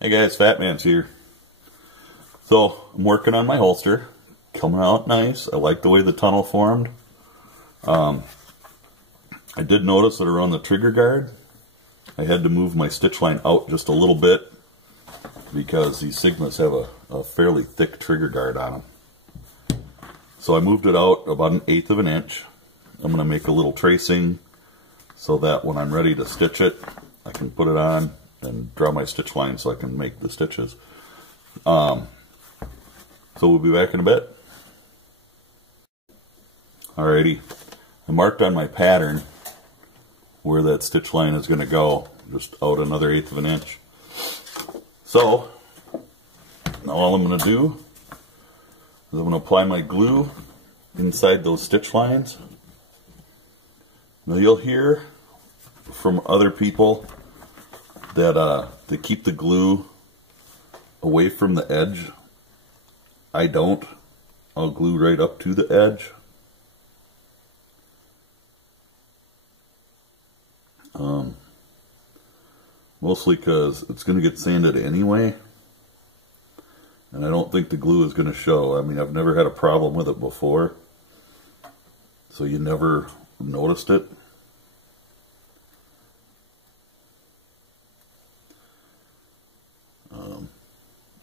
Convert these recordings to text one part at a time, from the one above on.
Hey guys, Fat Man's here. So, I'm working on my holster. Coming out nice. I like the way the tunnel formed. I did notice that around the trigger guard, I had to move my stitch line out just a little bit because these Sigmas have a fairly thick trigger guard on them. So I moved it out about 1/8 of an inch. I'm going to make a little tracing so that when I'm ready to stitch it, I can put it on and draw my stitch line so I can make the stitches. So we'll be back in a bit. Alrighty, I marked on my pattern where that stitch line is going to go, just out another 1/8 of an inch. So now all I'm going to do is I'm going to apply my glue inside those stitch lines. Now you'll hear from other people that they keep the glue away from the edge. I don't. I'll glue right up to the edge. Mostly because it's going to get sanded anyway, and I don't think the glue is going to show. I mean, I've never had a problem with it before, so you never noticed it.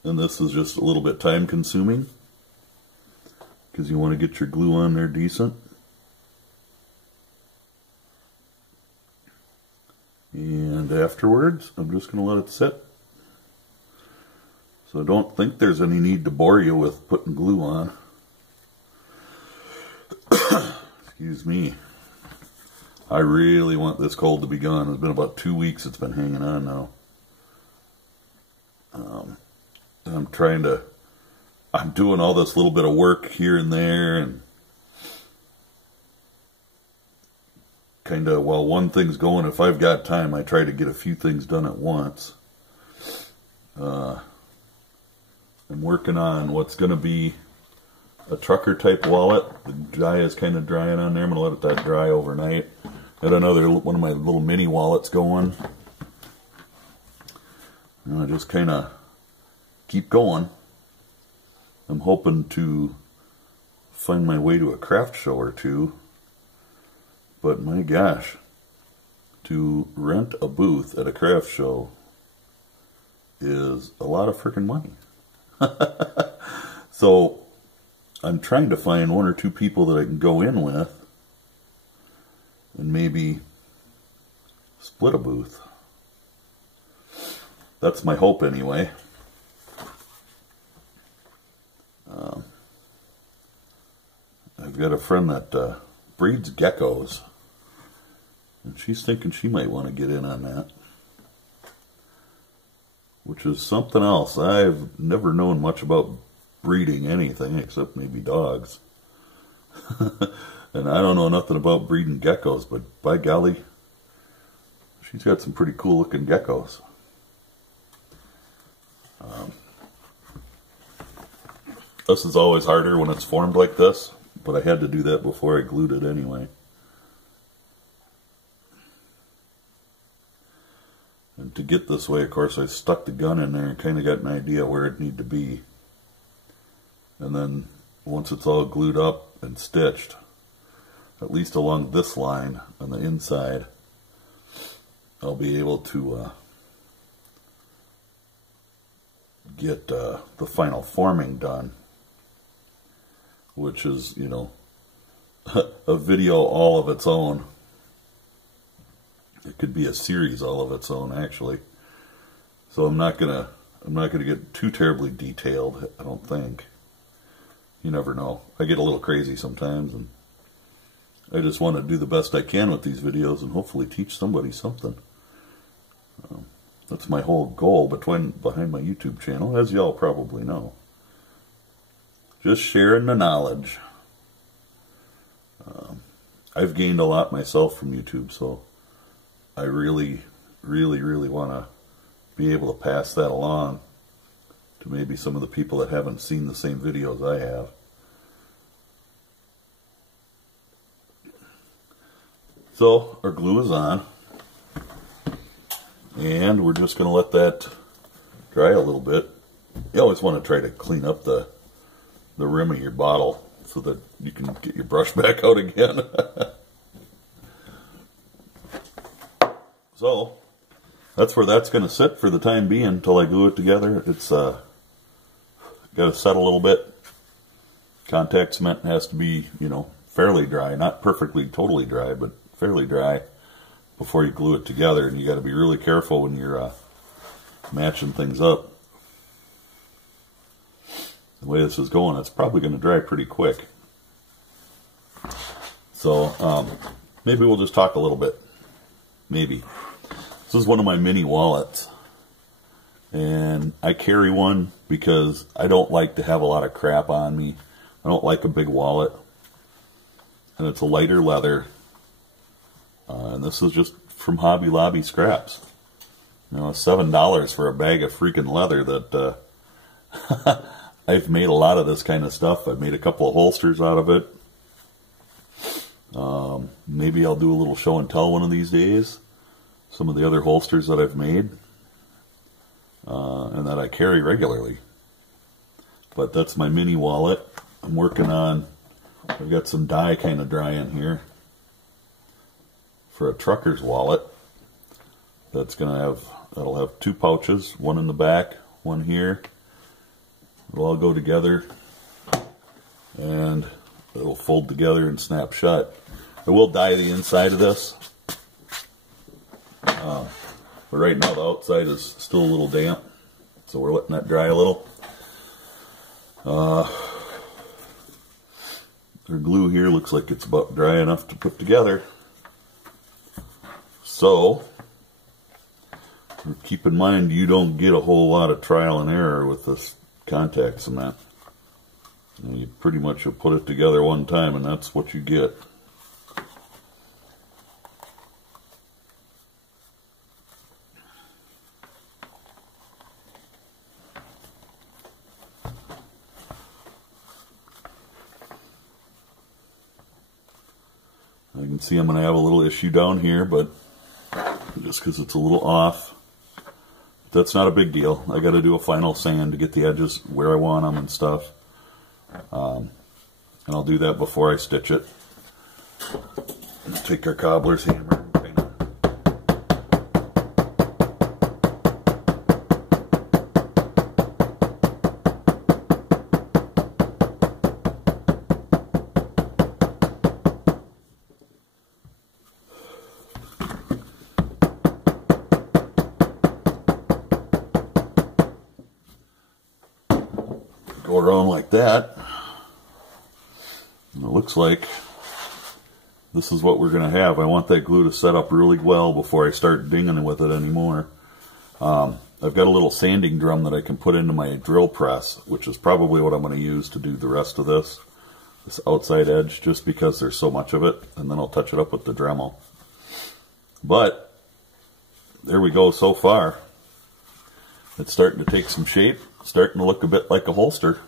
And this is just a little bit time consuming because you want to get your glue on there decent. And afterwards, I'm just going to let it sit. So I don't think there's any need to bore you with putting glue on. Excuse me. I really want this cold to be gone. It's been about 2 weeks it's been hanging on now. I'm doing all this little bit of work here and there, and kind of while one thing's going, if I've got time, I try to get a few things done at once. I'm working on what's going to be a trucker type wallet. The dye is kind of drying on there. I'm going to let that dry overnight. Got another one of my little mini wallets going. And I just kind of keep going. I'm hoping to find my way to a craft show or two. But my gosh, to rent a booth at a craft show is a lot of freaking money. So I'm trying to find 1 or 2 people that I can go in with and maybe split a booth. That's my hope anyway. I've got a friend that breeds geckos, and she's thinking she might want to get in on that, which is something else. I've never known much about breeding anything except maybe dogs. And I don't know nothing about breeding geckos, but by golly, she's got some pretty cool looking geckos. This is always harder when it's formed like this, but I had to do that before I glued it anyway. And to get this way, of course, I stuck the gun in there and kind of got an idea where it needed to be. And then once it's all glued up and stitched, at least along this line on the inside, I'll be able to get the final forming done, which is, you know, a video all of its own. It could be a series all of its own, actually. So I'm not gonna get too terribly detailed, I don't think. You never know. I get a little crazy sometimes, and I just want to do the best I can with these videos and hopefully teach somebody something. That's my whole goal behind my YouTube channel, as y'all probably know. Just sharing the knowledge. I've gained a lot myself from YouTube, so I really want to be able to pass that along to maybe some of the people that haven't seen the same videos I have. So our glue is on, and we're just going to let that dry a little bit. You always want to try to clean up the rim of your bottle so that you can get your brush back out again. So that's where that's going to sit for the time being until I glue it together. It's got to set a little bit. Contact cement has to be, you know, fairly dry, not perfectly totally dry, but fairly dry before you glue it together. And you got to be really careful when you're matching things up. The way this is going, it's probably going to dry pretty quick. So maybe we'll just talk a little bit. Maybe. This is one of my mini wallets. And I carry one because I don't like to have a lot of crap on me. I don't like a big wallet. And it's a lighter leather. And this is just from Hobby Lobby scraps. You know, $7 for a bag of freaking leather that I've made a lot of this kind of stuff. I've made a couple of holsters out of it. Maybe I'll do a little show and tell one of these days. Some of the other holsters that I've made and that I carry regularly. But that's my mini wallet. I'm working on, I've got some dye kind of drying here for a trucker's wallet. That's gonna have, that'll have two pouches, one in the back, one here. It'll all go together and it'll fold together and snap shut. I will dye the inside of this. But right now the outside is still a little damp, so we're letting that dry a little. Their glue here looks like it's about dry enough to put together. So keep in mind you don't get a whole lot of trial and error with this contact cement. You pretty much will put it together one time and that's what you get. I can see I'm going to have a little issue down here, but just because it's a little off. That's not a big deal. I got to do a final sand to get the edges where I want them and stuff. And I'll do that before I stitch it. Let's take our cobbler's hammer. Go around like that. And it looks like this is what we're going to have. I want that glue to set up really well before I start dinging with it anymore. I've got a little sanding drum that I can put into my drill press, which is probably what I'm going to use to do the rest of this outside edge, just because there's so much of it, and then I'll touch it up with the Dremel. But there we go so far. It's starting to take some shape, starting to look a bit like a holster.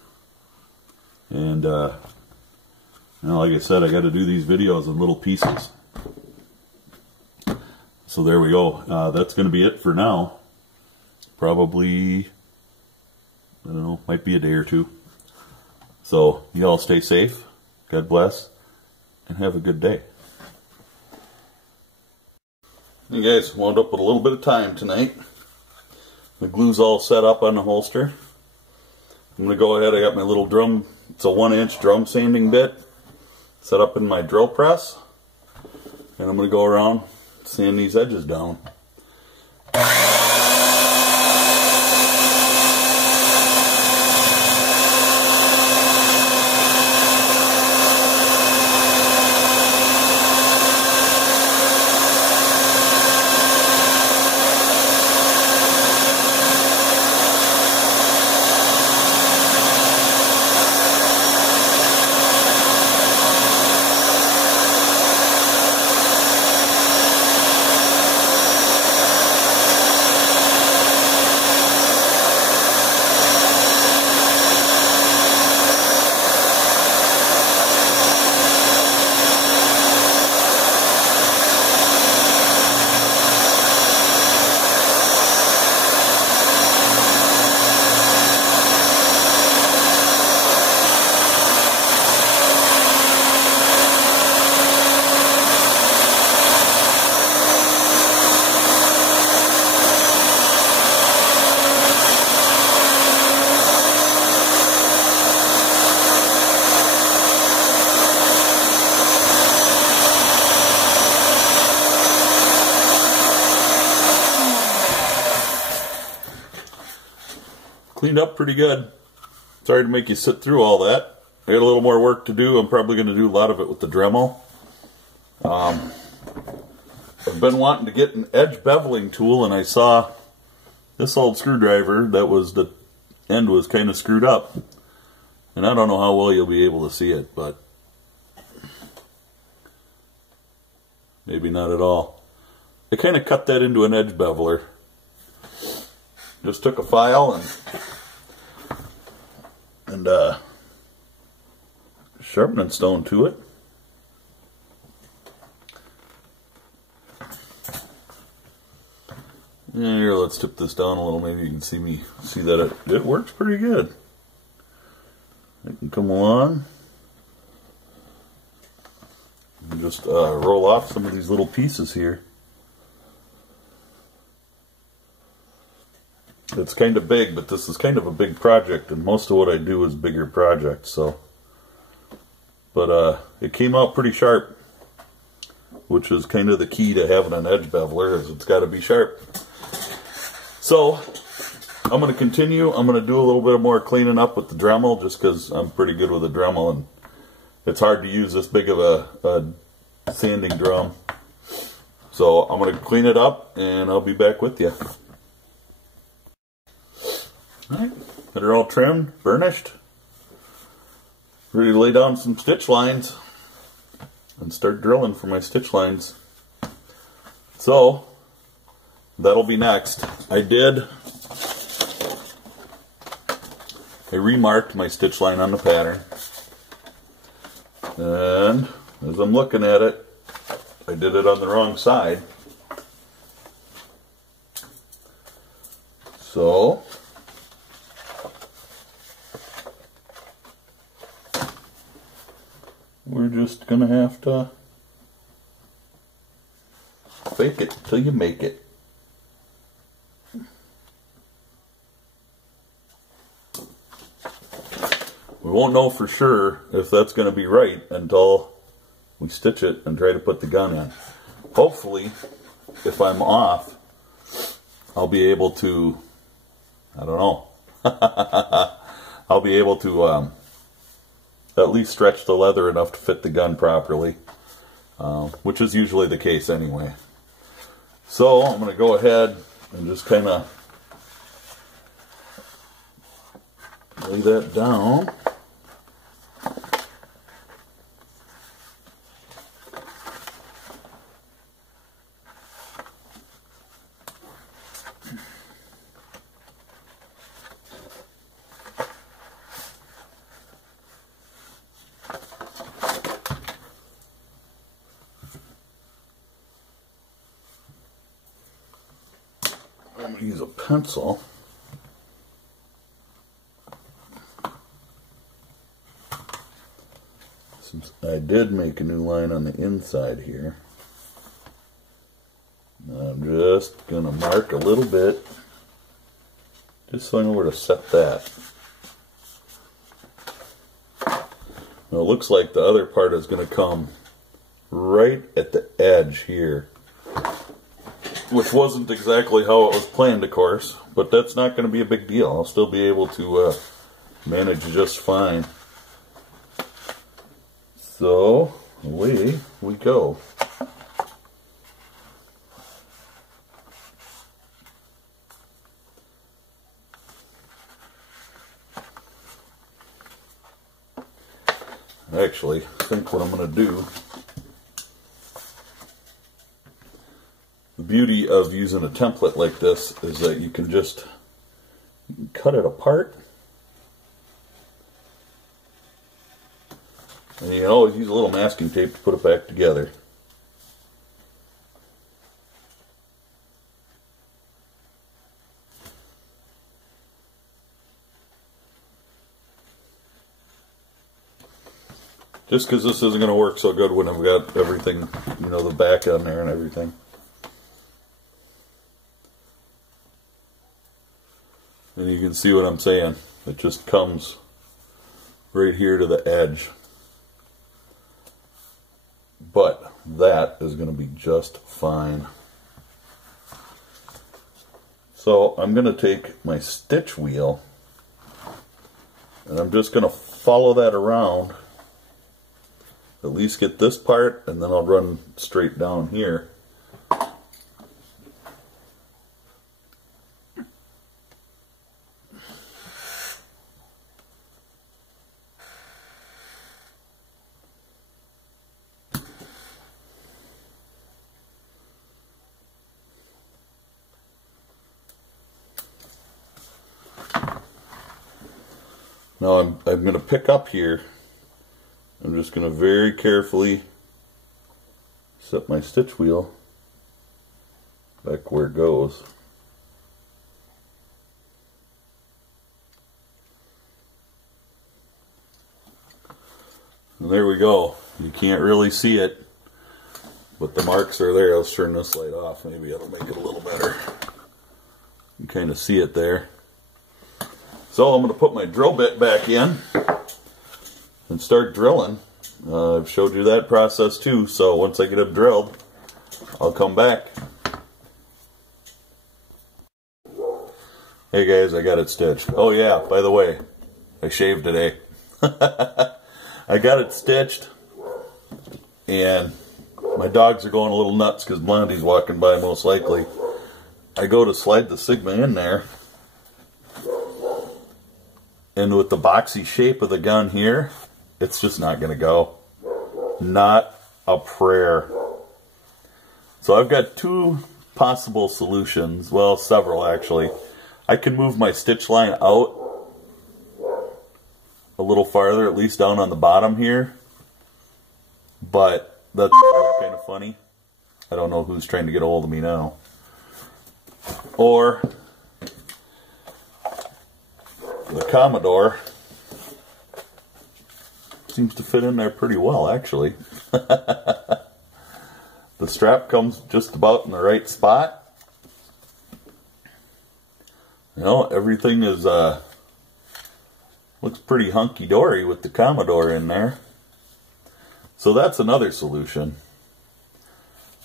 And you know, like I said, I got to do these videos in little pieces. So there we go. That's going to be it for now. Probably, I don't know, might be a day or two. So you all stay safe, God bless, and have a good day. You guys, wound up with a little bit of time tonight. The glue's all set up on the holster. I'm going to go ahead, I got my little drum, it's a 1-inch drum sanding bit set up in my drill press. And I'm going to go around, sand these edges down. cleaned up pretty good. Sorry to make you sit through all that. I got a little more work to do. I'm probably going to do a lot of it with the Dremel. I've been wanting to get an edge beveling tool, and I saw this old screwdriver that was, the end was kind of screwed up. And I don't know how well you'll be able to see it, but maybe not at all. I kind of cut that into an edge beveler. Just took a file and sharpening stone to it. Here, let's tip this down a little. Maybe you can see that it works pretty good. I can come along and just roll off some of these little pieces here. It's kind of big, but this is kind of a big project, and most of what I do is bigger projects. So, but it came out pretty sharp, which is kind of the key to having an edge beveler, is it's got to be sharp. So I'm going to continue. I'm going to do a little bit more cleaning up with the Dremel, just because I'm pretty good with the Dremel, and it's hard to use this big of a sanding drum. So I'm going to clean it up, and I'll be back with you. Alright, got her all trimmed, burnished. Ready to lay down some stitch lines and start drilling for my stitch lines. So that'll be next. I remarked my stitch line on the pattern, and as I'm looking at it, I did it on the wrong side. So we're just gonna have to fake it till you make it. We won't know for sure if that's going to be right until we stitch it and try to put the gun in. Hopefully, if I'm off, I'll be able to, I don't know, I'll be able to at least stretch the leather enough to fit the gun properly, which is usually the case anyway. So I'm going to go ahead and just kind of lay that down. I'm going to use a pencil. Since I did make a new line on the inside here, I'm just going to mark a little bit, just so I know where to set that. Now it looks like the other part is going to come right at the edge here, which wasn't exactly how it was planned, of course, but that's not going to be a big deal. I'll still be able to manage just fine. So away we go. Actually, I think what I'm going to do, the beauty of using a template like this is that you can just cut it apart. And you can always use a little masking tape to put it back together. Just because this isn't going to work so good when I've got everything, you know, the back on there and everything. And you can see what I'm saying. It just comes right here to the edge. But that is going to be just fine. So I'm going to take my stitch wheel And I'm just going to follow that around, at least get this part, and then I'll run straight down here. Now I'm going to pick up here. I'm just going to very carefully set my stitch wheel back where it goes. And there we go. You can't really see it, but the marks are there. Let's turn this light off. Maybe it'll make it a little better. You can kind of see it there. So I'm going to put my drill bit back in and start drilling. I've showed you that process too, so once I get it drilled, I'll come back. Hey guys, I got it stitched. Oh yeah, by the way, I shaved today. I got it stitched, and my dogs are going a little nuts because Blondie's walking by most likely. I go to slide the Sigma in there, and with the boxy shape of the gun here, it's just not going to go. Not a prayer. So I've got two possible solutions. Well, several actually. I can move my stitch line out a little farther, at least down on the bottom here. But that's kind of funny. I don't know who's trying to get a hold of me now. Or the Commodore seems to fit in there pretty well, actually. The strap comes just about in the right spot. You know, everything is looks pretty hunky-dory with the Commodore in there. So that's another solution.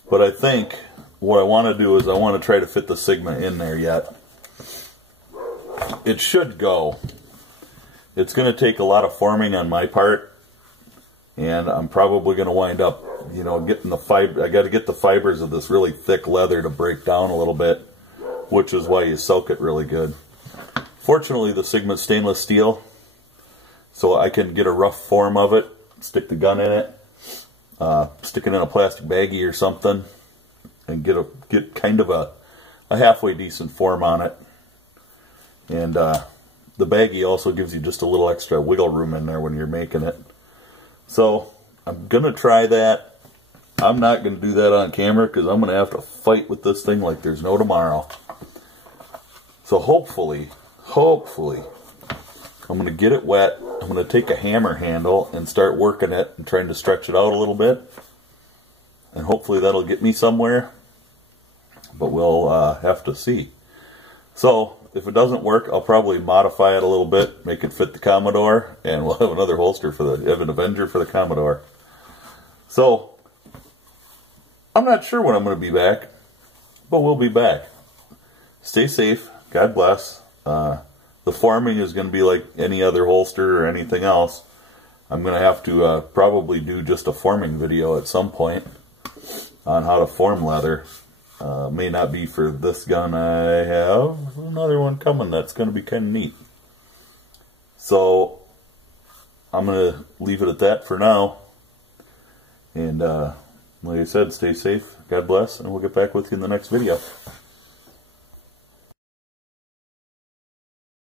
But I think what I want to do is I want to try to fit the Sigma in there yet. It should go. It's going to take a lot of forming on my part, and I'm probably going to wind up, you know, getting the fiber. I got to get the fibers of this really thick leather to break down a little bit, which is why you soak it really good. Fortunately, the Sigma's stainless steel, so I can get a rough form of it, stick the gun in it, stick it in a plastic baggie or something, and get kind of a halfway decent form on it. And the baggie also gives you just a little extra wiggle room in there when you're making it. So I'm going to try that. I'm not going to do that on camera because I'm going to have to fight with this thing like there's no tomorrow. So hopefully, I'm going to get it wet. I'm going to take a hammer handle and start working it and trying to stretch it out a little bit. And hopefully that'll get me somewhere. But we'll have to see. So if it doesn't work, I'll probably modify it a little bit, make it fit the Commodore, and we'll have another holster for have an Avenger for the Commodore. So I'm not sure when I'm going to be back, but we'll be back. Stay safe. God bless. The forming is going to be like any other holster or anything else. I'm going to have to probably do just a forming video at some point on how to form leather. May not be for this gun. I have another one coming that's going to be kind of neat. So I'm going to leave it at that for now. And like I said, stay safe, God bless, and we'll get back with you in the next video.